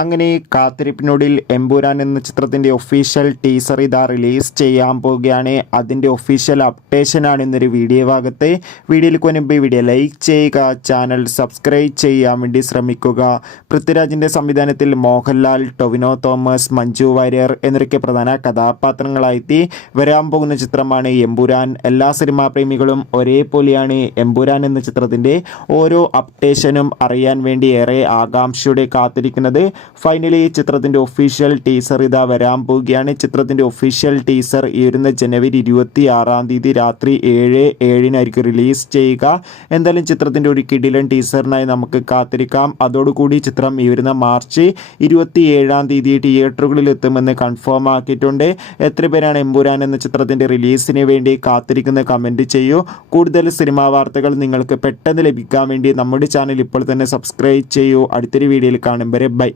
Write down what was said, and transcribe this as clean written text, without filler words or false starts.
അങ്ങനെ കാത്തിരിപ്പിനൊടുവിൽ എമ്പുരാൻ എന്ന ചിത്രത്തിൻ്റെ ഒഫീഷ്യൽ ടീസർ ഇതാ റിലീസ് ചെയ്യാൻ പോവുകയാണ്. അതിൻ്റെ ഒഫീഷ്യൽ അപ്ഡേഷനാണ് ഇന്നൊരു വീഡിയോ ഭാഗത്ത്. വീഡിയോയിൽ മുൻപ് വീഡിയോ ലൈക്ക് ചെയ്യുക, ചാനൽ സബ്സ്ക്രൈബ് ചെയ്യാൻ വേണ്ടി ശ്രമിക്കുക. പൃഥ്വിരാജിൻ്റെ സംവിധാനത്തിൽ മോഹൻലാൽ, ടൊവിനോ തോമസ്, മഞ്ജു വാര്യർ എന്നൊക്കെ പ്രധാന കഥാപാത്രങ്ങളായി വരാൻ പോകുന്ന ചിത്രമാണ് എമ്പുരാൻ. എല്ലാ സിനിമാ പ്രേമികളും ഒരേപോലെയാണ് എമ്പുരാൻ എന്ന ചിത്രത്തിൻ്റെ ഓരോ അപ്ഡേഷനും അറിയാൻ വേണ്ടി ഏറെ ആകാംക്ഷയോടെ കാത്തിരിക്കുന്നത്. ഫൈനലി ചിത്രത്തിൻ്റെ ഒഫീഷ്യൽ ടീസർ ഇതാ വരാൻ പോവുകയാണ്. ചിത്രത്തിൻ്റെ ഒഫീഷ്യൽ ടീസർ ഈ വരുന്ന ജനുവരി 26 രാത്രി 7:07 റിലീസ് ചെയ്യുക. എന്തായാലും ചിത്രത്തിൻ്റെ ഒരു കിടിലൻ ടീസറിനായി നമുക്ക് കാത്തിരിക്കാം. അതോടുകൂടി ചിത്രം ഈ വരുന്ന മാർച്ച് 27 തിയേറ്ററുകളിൽ എത്തുമെന്ന് കൺഫേം ആക്കിയിട്ടുണ്ട്. എത്ര പേരാണ് എമ്പുരാൻ എന്ന ചിത്രത്തിൻ്റെ റിലീസിന് വേണ്ടി കാത്തിരിക്കുന്ന കമൻറ്റ് ചെയ്യൂ. കൂടുതൽ സിനിമാ വാർത്തകൾ നിങ്ങൾക്ക് പെട്ടെന്ന് ലഭിക്കാൻ വേണ്ടി നമ്മുടെ ചാനൽ ഇപ്പോൾ തന്നെ സബ്സ്ക്രൈബ് ചെയ്യൂ. അടുത്തൊരു വീഡിയോയിൽ കാണും വരെ ബൈ.